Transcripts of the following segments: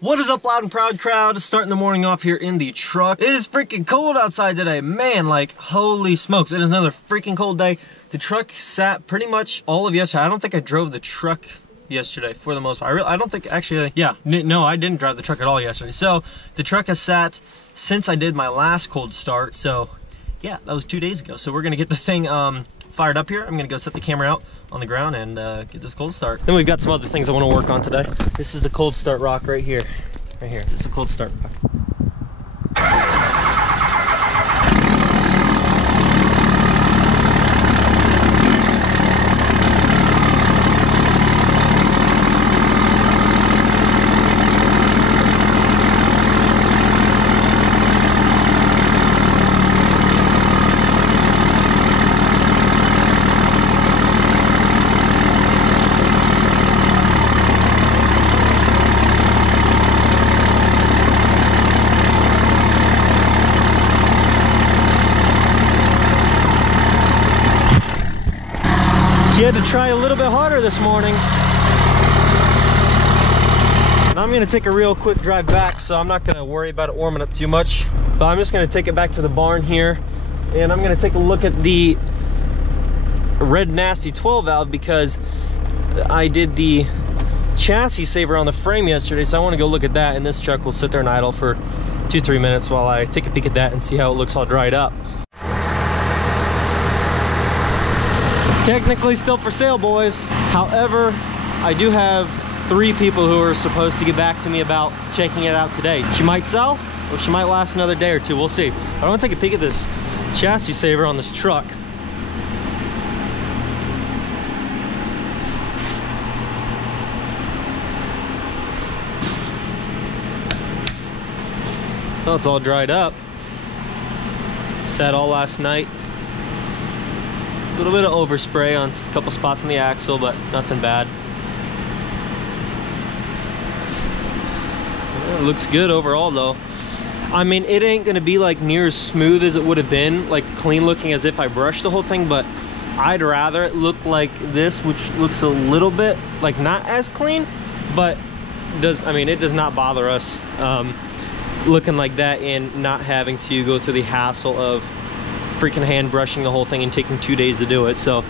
What is up, loud and proud crowd? Starting the morning off here in the truck. It is freaking cold outside today, man. Like, holy smokes, it is another freaking cold day. The truck sat pretty much all of yesterday. I don't think I drove the truck yesterday for the most part. I don't think, actually, yeah, no, I didn't drive the truck at all yesterday. So the truck has sat since I did my last cold start. So yeah, that was 2 days ago. So we're gonna get the thing fired up here. I'm gonna go set the camera out on the ground and get this cold start. Then we've got some other things I want to work on today. This is the cold start rock right here. Right here. This is the cold start rock. She had to try a little bit harder this morning. Now I'm gonna take a real quick drive back, so I'm not gonna worry about it warming up too much. But I'm just gonna take it back to the barn here, and I'm gonna take a look at the red nasty 12 valve because I did the chassis saver on the frame yesterday, so I want to go look at that. And this truck will sit there and idle for 2-3 minutes while I take a peek at that and see how it looks all dried up. Technically still for sale, boys. However, I do have 3 people who are supposed to get back to me about checking it out today. She might sell, or she might last another day or 2. We'll see. But I want to take a peek at this chassis saver on this truck. Well, it's all dried up. Sat all last night. A little bit of overspray on a couple spots on the axle, but nothing bad. Yeah, it looks good overall though. I mean, it ain't gonna be like near as smooth as it would have been, like clean looking as if I brushed the whole thing, but I'd rather it look like this, which looks a little bit like not as clean, but it does not bother us looking like that and not having to go through the hassle of freaking hand brushing the whole thing and taking 2 days to do it. So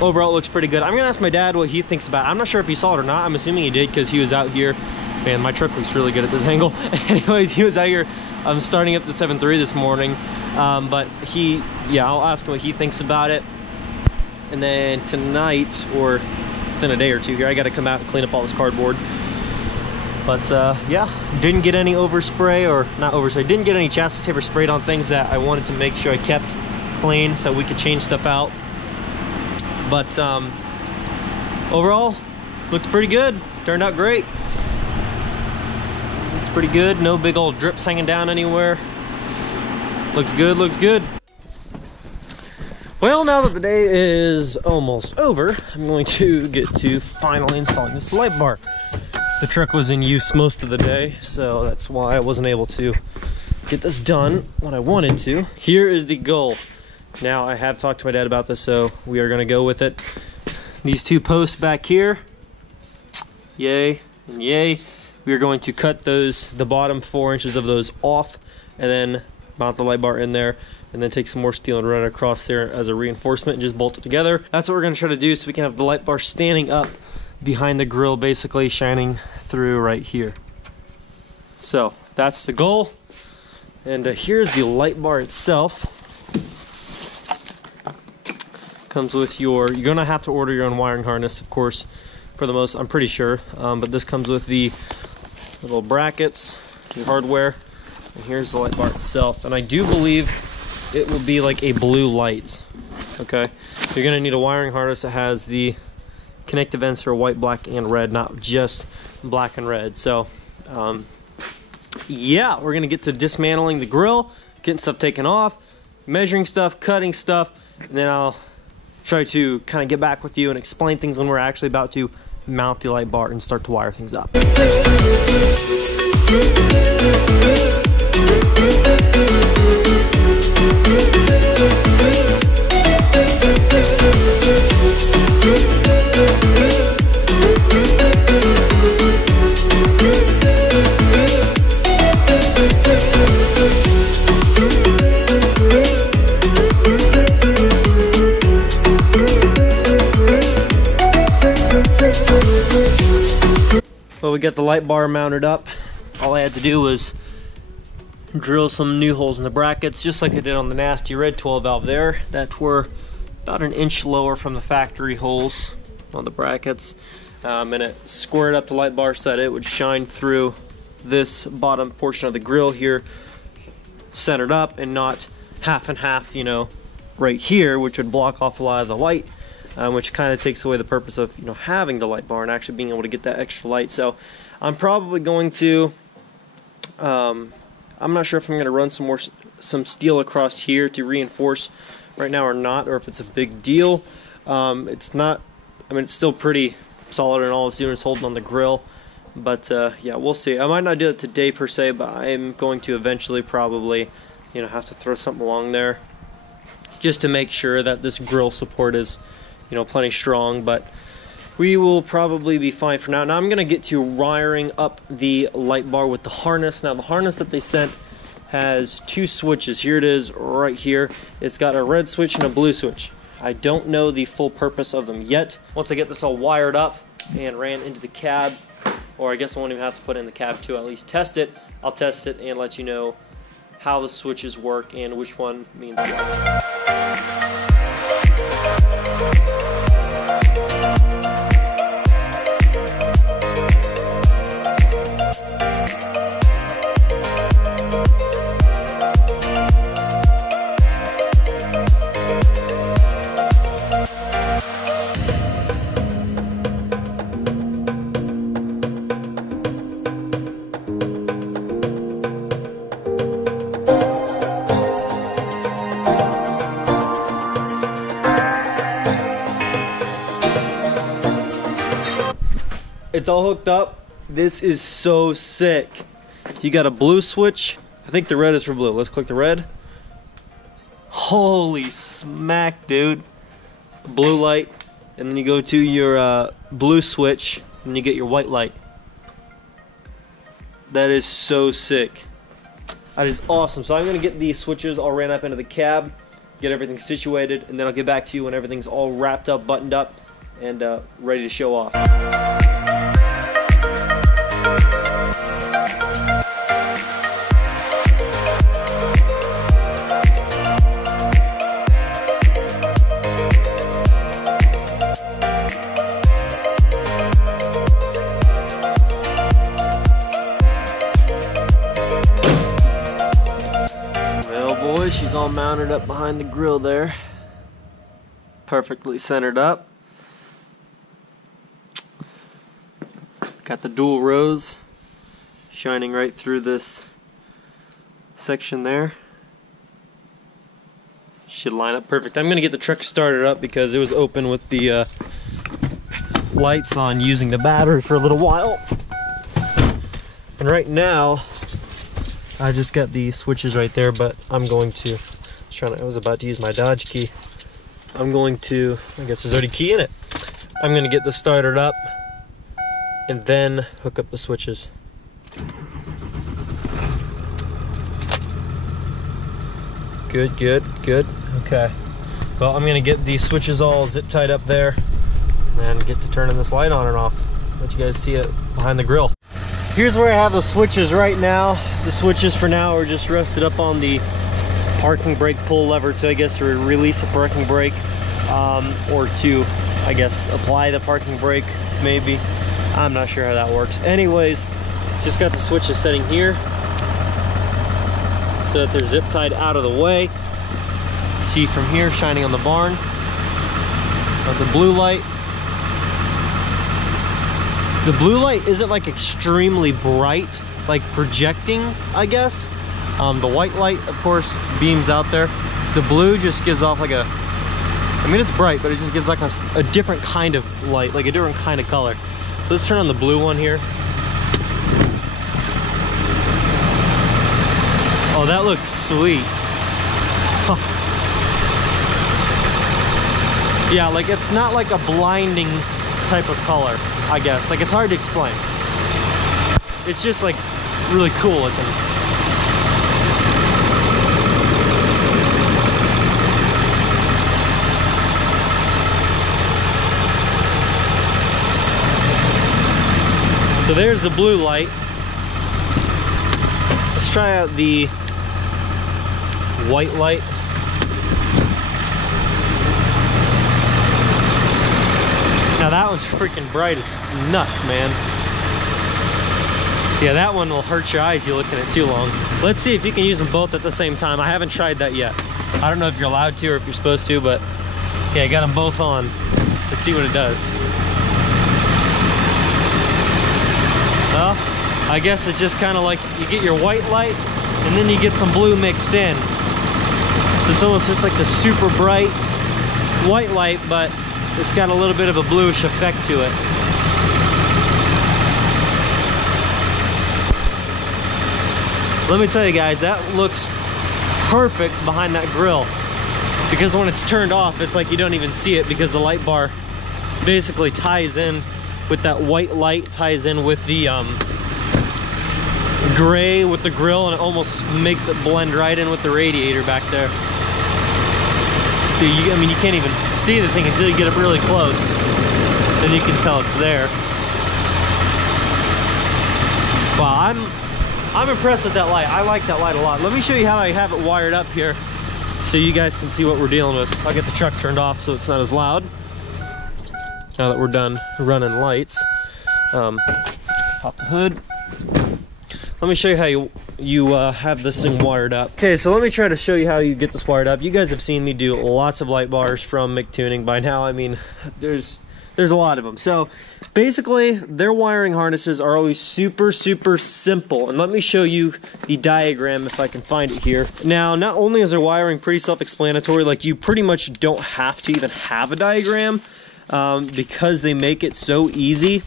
overall it looks pretty good. I'm gonna ask my dad what he thinks about it. I'm not sure if he saw it or not. I'm assuming he did because he was out here. Man, my truck looks really good at this angle. Anyways, he was out here starting up the 7.3 this morning, but I'll ask him what he thinks about it. And then tonight, or within a day or 2 here, I got to come out and clean up all this cardboard. But yeah, didn't get any overspray, or not overspray, didn't get any chassis saver sprayed on things that I wanted to make sure I kept clean so we could change stuff out. But overall, looked pretty good, turned out great. It's pretty good, no big old drips hanging down anywhere. Looks good, looks good. Well, now that the day is almost over, I'm going to get to finally installing this light bar. The truck was in use most of the day, so that's why I wasn't able to get this done when I wanted to. Here is the goal. Now, I have talked to my dad about this, so we are gonna go with it. These 2 posts back here, yay and yay. We are going to cut the bottom 4 inches of those off, and then mount the light bar in there, and then take some more steel and run it across there as a reinforcement and just bolt it together. That's what we're gonna try to do so we can have the light bar standing up behind the grill, basically shining through right here. So that's the goal. And here's the light bar itself. Comes with you're gonna have to order your own wiring harness, of course, for the most, I'm pretty sure. But this comes with the little brackets, the hardware, and here's the light bar itself. And I do believe it will be like a blue light. Okay, so you're gonna need a wiring harness that has the connective ends for white, black, and red, not just black and red. So yeah, we're gonna get to dismantling the grill, getting stuff taken off, measuring stuff, cutting stuff, and then I'll try to kind of get back with you and explain things when we're actually about to mount the light bar and start to wire things up. Well, we got the light bar mounted up. All I had to do was drill some new holes in the brackets, just like I did on the nasty red 12 valve there, that were about an inch lower from the factory holes on the brackets. And it squared up the light bar so that it would shine through this bottom portion of the grill here, centered up, and not half and half, you know, right here, which would block off a lot of the light, which kind of takes away the purpose of, you know, having the light bar and actually being able to get that extra light. So I'm probably going to, I'm not sure if I'm going to run some steel across here to reinforce right now or not, or if it's a big deal. It's not, I mean, it's still pretty solid, and all it's doing is holding on the grill. But yeah, we'll see. I might not do it today per se, but I'm going to eventually probably, you know, have to throw something along there just to make sure that this grill support is, you know, plenty strong. But we will probably be fine for now. Now I'm going to get to wiring up the light bar with the harness. Now the harness that they sent has two switches. Here it is right here. It's got a red switch and a blue switch. I don't know the full purpose of them yet. Once I get this all wired up and ran into the cab, or I guess I won't even have to put it in the cab to at least test it, I'll test it and let you know how the switches work and which one means what. It's all hooked up. This is so sick. You got a blue switch. I think the red is for blue. Let's click the red. Holy smack, dude. Blue light, and then you go to your blue switch, and you get your white light. That is so sick. That is awesome. So I'm gonna get these switches all ran up into the cab, get everything situated, and then I'll get back to you when everything's all wrapped up, buttoned up, and ready to show off. She's all mounted up behind the grill there, perfectly centered up. Got the dual rows shining right through this section there. Should line up perfect. I'm gonna get the truck started up because it was open with the lights on, using the battery for a little while. And right now I just got the switches right there, but I'm going to, I was about to use my Dodge key. I'm going to, I guess there's already a key in it. I'm going to get this started up and then hook up the switches. Good, good, good. Okay. Well, I'm going to get these switches all zip tied up there and get to turning this light on and off. Let you guys see it behind the grill. Here's where I have the switches right now. The switches for now are just rested up on the parking brake pull lever to, I guess, to release a parking brake, or to, I guess, apply the parking brake, maybe. I'm not sure how that works. Anyways, just got the switches setting here so that they're zip tied out of the way. See from here, shining on the barn. Got the blue light. The blue light isn't like extremely bright, like projecting, I guess. The white light, of course, beams out there. The blue just gives off like a, I mean, it's bright, but it just gives like a different kind of light, like a different kind of color. So let's turn on the blue one here. Oh, that looks sweet. Huh. Yeah, like it's not like a blinding type of color, I guess. Like, it's hard to explain. It's just like really cool looking. So So there's the blue light. Let's try out the white light. Now that one's freaking bright as nuts, man. Yeah, that one will hurt your eyes, you looking at it too long. Let's see if you can use them both at the same time. I haven't tried that yet. I don't know if you're allowed to or if you're supposed to, but yeah, I got them both on. Let's see what it does. Well, I guess it's just kind of like you get your white light and then you get some blue mixed in. So it's almost just like the super bright white light, but it's got a little bit of a bluish effect to it. Let me tell you guys, that looks perfect behind that grill, because when it's turned off, it's like you don't even see it, because the light bar basically ties in with that white light, ties in with the gray with the grill, and it almost makes it blend right in with the radiator back there. So I mean, you can't even see the thing until you get up really close. Then you can tell it's there. Wow, I'm impressed with that light. I like that light a lot. Let me show you how I have it wired up here so you guys can see what we're dealing with. I'll get the truck turned off so it's not as loud. Now that we're done running lights. Pop the hood. Let me show you how you have this thing wired up. Okay, so let me try to show you how you get this wired up. You guys have seen me do lots of light bars from McTuning by now. I mean, there's a lot of them. So basically, their wiring harnesses are always super simple. And let me show you the diagram if I can find it here. Now, not only is their wiring pretty self-explanatory, like you pretty much don't have to even have a diagram because they make it so easy.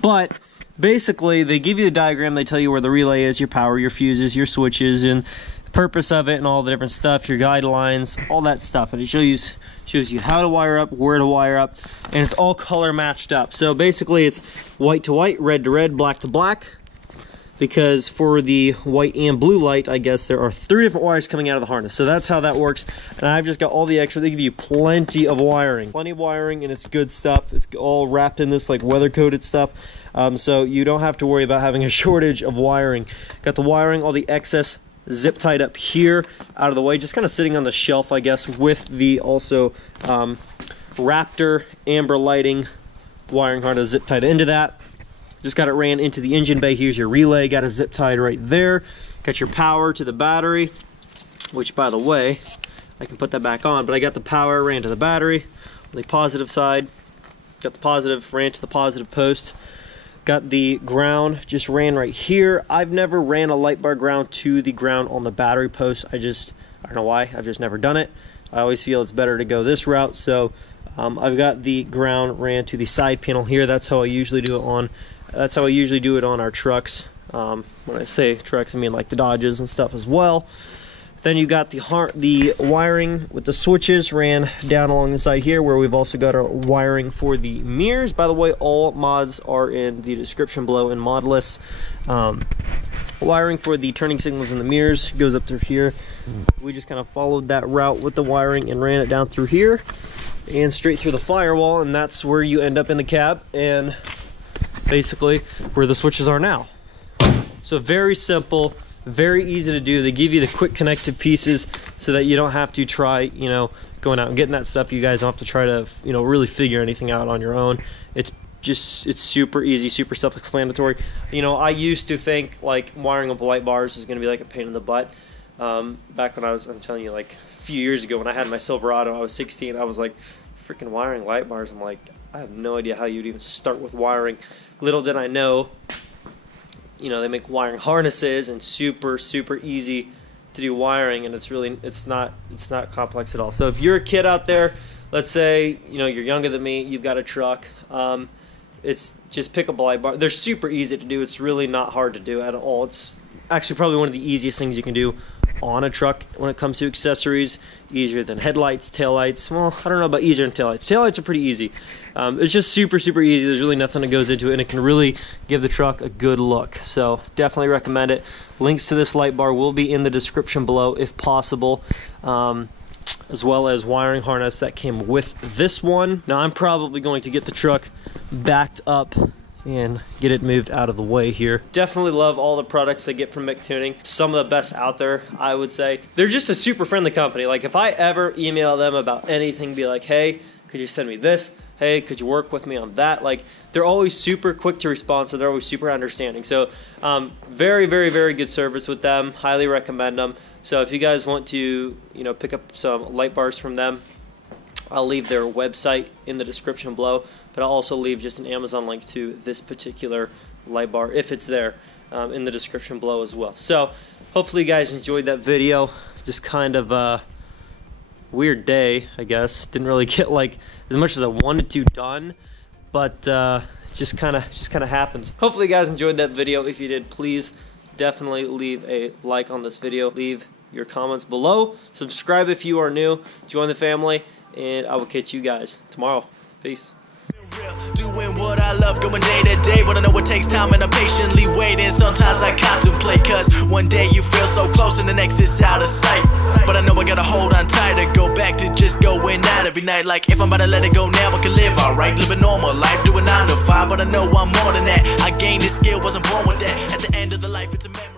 But basically, they give you the diagram, they tell you where the relay is, your power, your fuses, your switches, and the purpose of it, and all the different stuff, your guidelines, all that stuff. And it shows you how to wire up, where to wire up, and it's all color matched up. So basically, it's white to white, red to red, black to black, because for the white and blue light, I guess there are 3 different wires coming out of the harness. So that's how that works. And I've just got all the extra. They give you plenty of wiring. Plenty of wiring, and it's good stuff. It's all wrapped in this like weather-coated stuff. So you don't have to worry about having a shortage of wiring. Got the wiring, all the excess zip tied up here out of the way, just kind of sitting on the shelf, I guess, with the also Raptor amber lighting wiring harness zip tied into that. Just got it ran into the engine bay. Here's your relay, got a zip tied right there. Got your power to the battery, which, by the way, I can put that back on, but I got the power ran to the battery on the positive side. Got the positive, ran to the positive post. Got the ground, just ran right here. I've never ran a light bar ground to the ground on the battery post. I don't know why, I've just never done it. I always feel it's better to go this route. So I've got the ground ran to the side panel here. That's how I usually do it on our trucks. When I say trucks, I mean like the Dodges and stuff as well. Then you got the wiring with the switches ran down along the side here, where we've also got our wiring for the mirrors. By the way, all mods are in the description below in mod lists. Wiring for the turning signals in the mirrors goes up through here. We just kind of followed that route with the wiring and ran it down through here and straight through the firewall, and that's where you end up in the cab, and basically where the switches are now. So very simple, very easy to do. They give you the quick connected pieces so that you don't have to try, going out and getting that stuff. You guys don't have to try to, really figure anything out on your own. It's super easy, super self-explanatory. I used to think like wiring up light bars is going to be like a pain in the butt. Back when I'm telling you, like a few years ago when I had my Silverado, I was 16, I was like, freaking wiring light bars. I'm like, I have no idea how you'd even start with wiring. Little did I know, they make wiring harnesses and super easy to do wiring, and it's not complex at all. So if you're a kid out there, let's say you're younger than me, you've got a truck, it's just pick up a light bar. They're super easy to do. It's really not hard to do at all. It's actually probably one of the easiest things you can do on a truck when it comes to accessories. Easier than headlights, taillights. Well, I don't know about easier than taillights. Taillights are pretty easy. It's just super easy. There's really nothing that goes into it, and it can really give the truck a good look. So definitely recommend it. Links to this light bar will be in the description below if possible, as well as wiring harness that came with this one. Now I'm probably going to get the truck backed up and get it moved out of the way here. Definitely love all the products I get from Mick Tuning. Some of the best out there, I would say. They're just a super friendly company. Like if I ever email them about anything, be like, hey, could you send me this? Hey, could you work with me on that? Like they're always super quick to respond, so they're always super understanding. So very, very, very good service with them. Highly recommend them. So if you guys want to, you know, pick up some light bars from them, I'll leave their website in the description below, but I'll also leave just an Amazon link to this particular light bar, if it's there, in the description below as well. So hopefully you guys enjoyed that video. Just kind of a weird day, I guess. Didn't really get like as much as I wanted to done, but just kind of happens. Hopefully you guys enjoyed that video. If you did, please definitely leave a like on this video. Leave your comments below. Subscribe if you are new. Join the family. And I will catch you guys tomorrow. Peace. Doing what I love, going day to day, but I know it takes time and I'm patiently waiting. Sometimes I contemplate, cause one day you feel so close and the next is out of sight. But I know I gotta hold on tight to go back to just going out every night. Like if I'm about to let it go now, I can live alright, live a normal life, doing 9 to 5. But I know I'm more than that. I gained this skill, wasn't born with that. At the end of the life, it's a memory.